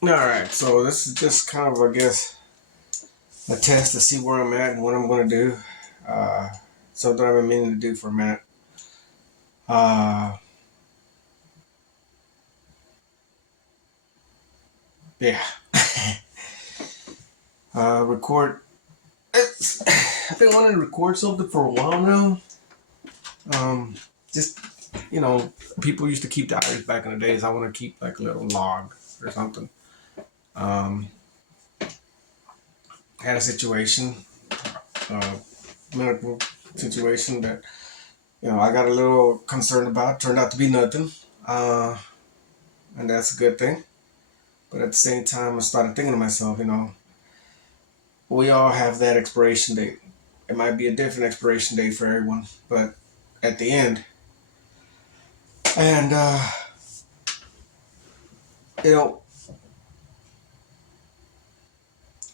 All right, so this is just kind of, I guess, a test to see where I'm at and what I'm going to do. Uh, Something I've been meaning to do for a minute. Uh, yeah. Record. It's, I've been wanting to record something for a while now. Um, just, you know, people used to keep diaries back in the days. I want to keep like a little log or something. Um, Had a situation, uh, medical situation that I got a little concerned about. Turned out to be nothing, uh, and that's a good thing. But at the same time, I started thinking to myself, we all have that expiration date. It might be a different expiration date for everyone, but at the end, and you know,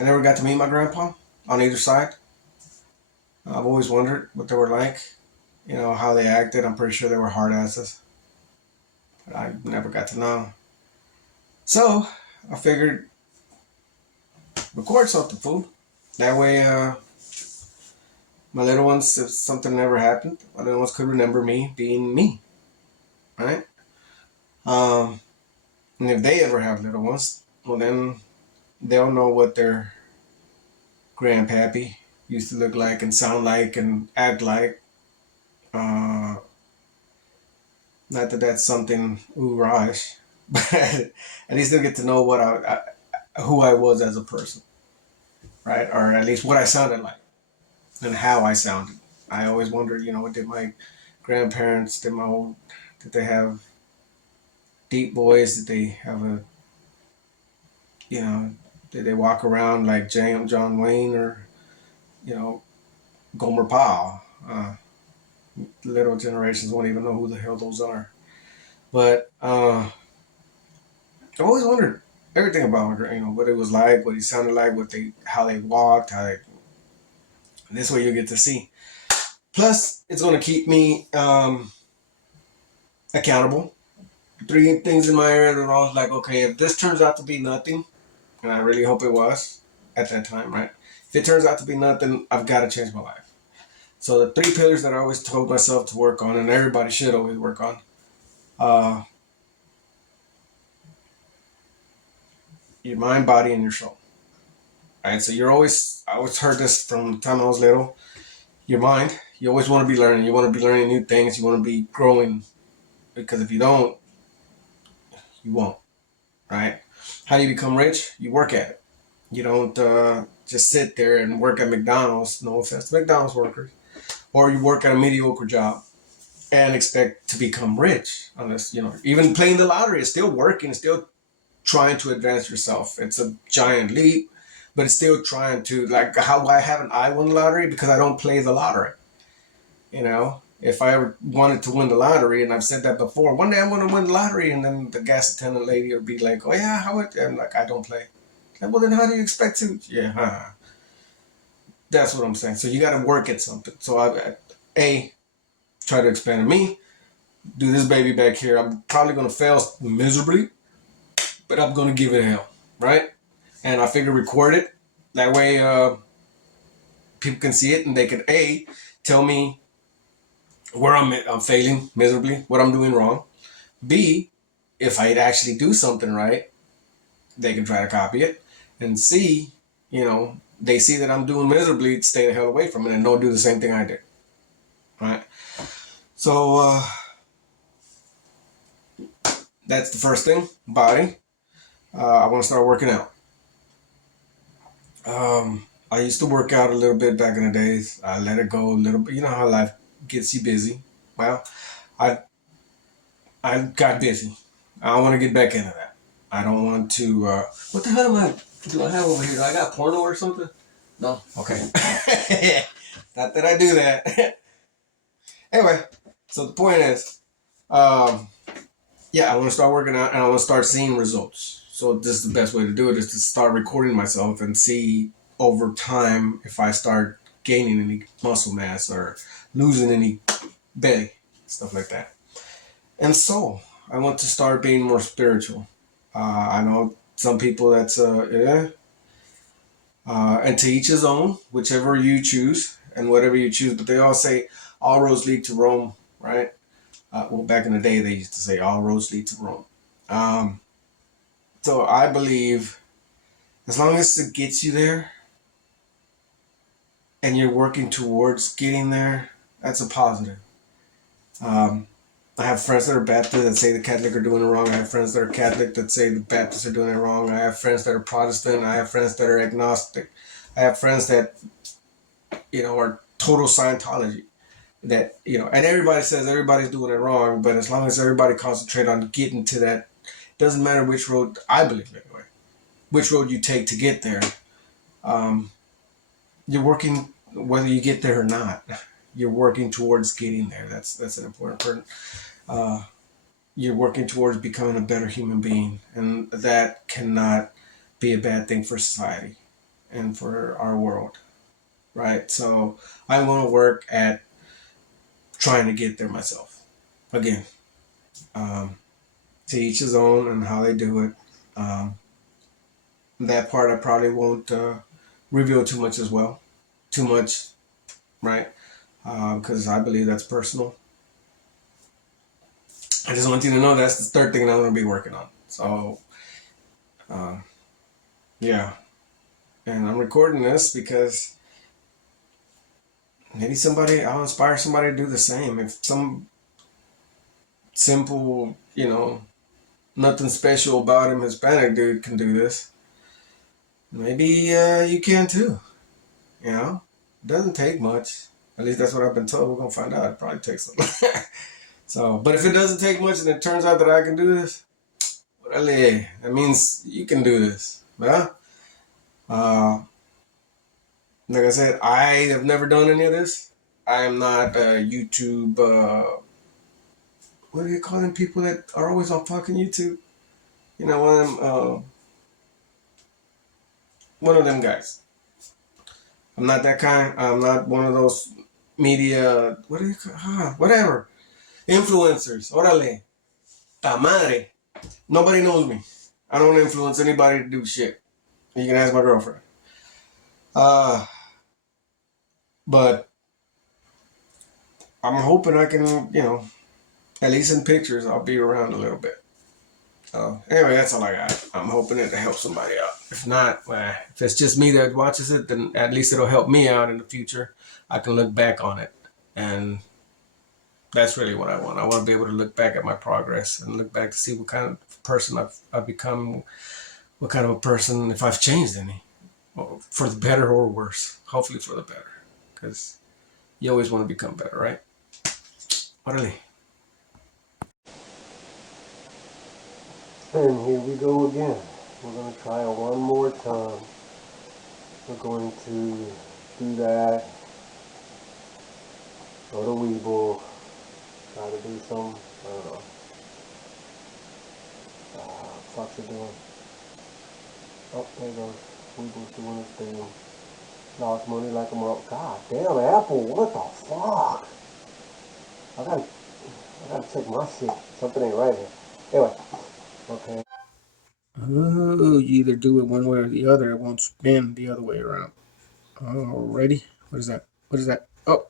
I never got to meet my grandpa on either side. I've always wondered what they were like, how they acted. I'm pretty sure they were hard asses, but I never got to know. So I figured record something, fool. That way, my little ones, if something ever happened, my little ones could remember me being me, right? Um, and if they ever have little ones, well, then they'll know what their grandpappy used to look like and sound like and act like. Uh, Not that that's something ooh Raj, but at least they'll get to know who I was as a person, right? Or at least what I sounded like and how I sounded. I always wondered, did my grandparents, did they have deep voice? Did they have you know, did they walk around like John Wayne or, you know, Gomer Pyle? Little generations won't even know who the hell those are. But I've always wondered everything about her, what it was like, what he sounded like, how they walked, this way you get to see. Plus, it's going to keep me accountable. Three things in my area that I was like, okay, if this turns out to be nothing, and I really hope it was at that time, right? If it turns out to be nothing, I've got to change my life. So the three pillars that I always told myself to work on, and everybody should always work on, uh, your mind, body, and your soul. Right. So I always heard this from the time I was little. Your mind, you always want to be learning. You want to be learning new things. You want to be growing because if you don't, you won't. Right. How do you become rich? You work at it. You don't just sit there and work at McDonald's. No offense to McDonald's workers, or you work at a mediocre job and expect to become rich. Unless even playing the lottery is still working, still trying to advance yourself. It's a giant leap, but it's still trying to, like, how I haven't I won the lottery because I don't play the lottery. If I ever wanted to win the lottery, and I've said that before, one day I'm going to win the lottery, and then the gas attendant lady will be like, "Oh yeah, how much?" And like, I don't play. Like, well, then how do you expect to? Yeah, that's what I'm saying. So you got to work at something. So a try to expand on me. Do this baby back here. I'm probably going to fail miserably, but I'm going to give it hell, right? And I figure record it. That way, people can see it and they can tell me where I'm failing miserably, what I'm doing wrong. B, if I actually do something right, they can try to copy it. And C, they see that I'm doing miserably, stay the hell away from it and don't do the same thing I did. Right? So that's the first thing. Body. I want to start working out. I used to work out a little bit back in the days. I let it go a little bit. You know how life gets you busy. Well, I I got busy. I don't want to get back into that. I don't want to. What the hell do I have over here? Do I got porno or something? No. Okay. Not that I do that. Anyway, so the point is, um, yeah, I want to start working out and I want to start seeing results. So this is the best way to do it is to start recording myself and see over time if I start gaining any muscle mass or losing any belly, stuff like that. And so I want to start being more spiritual. I know Some people that's yeah. And to each his own, whichever you choose and whatever you choose. But they all say all roads lead to Rome, right? Well, back in the day, they used to say all roads lead to Rome. Um, so I believe as long as it gets you there and you're working towards getting there, that's a positive. Um, I have friends that are Baptist that say the Catholic are doing it wrong. I have friends that are Catholic that say the Baptists are doing it wrong. I have friends that are Protestant. I have friends that are agnostic. I have friends that are total Scientology. That and everybody says everybody's doing it wrong, but as long as everybody concentrate on getting to that, doesn't matter which road. I believe anyway, which road you take to get there. Um, you're working whether you get there or not. You're working towards getting there. That's an important part. Uh, you're working towards becoming a better human being, and that cannot be a bad thing for society and for our world, right? So I'm going to work at trying to get there myself. Again, um, to each his own and how they do it. Um, that part I probably won't reveal too much as well. Too much, right? Because I believe that's personal. I just want you to know that's the third thing I'm going to be working on. So, uh, yeah. And I'm recording this because maybe I'll inspire somebody to do the same. If some simple, nothing special about him Hispanic dude can do this, maybe you can too. It doesn't take much. At least that's what I've been told. We're gonna find out. It probably takes a lot. So, but if it doesn't take much and it turns out that I can do this, well, that means you can do this. Yeah. Uh, like I said, I have never done any of this. I am not a YouTube. What do you call them people that are always on fucking YouTube? One of them. One of them guys. I'm not that kind. I'm not one of those media. What do you call? Whatever. Influencers. Orale. Ta madre. Nobody knows me. I don't influence anybody to do shit. You can ask my girlfriend. Uh, but I'm hoping I can, at least in pictures, I'll be around a little bit. So anyway, that's all I got. I'm hoping it to help somebody out. If not, well, if it's just me that watches it, then at least it'll help me out in the future. I can look back on it, and that's really what I want. I want to be able to look back at my progress and look back to see what kind of person I've become, what kind of a person, if I've changed any, for the better or worse. Hopefully for the better, because you always want to become better, right? Orale. And here we go again. We're going to try it one more time. We're going to do that. Go to Weeble. Try to do some, I don't know. What's it doing? Oh, there it goes. Weeble's doing its thing. Lost money like a mother. God damn, Apple, what the fuck? I gotta check my shit. Something ain't right here. Anyway. Okay. Oh, you either do it one way or the other. It won't spin the other way around. Alrighty. What is that? What is that? Oh,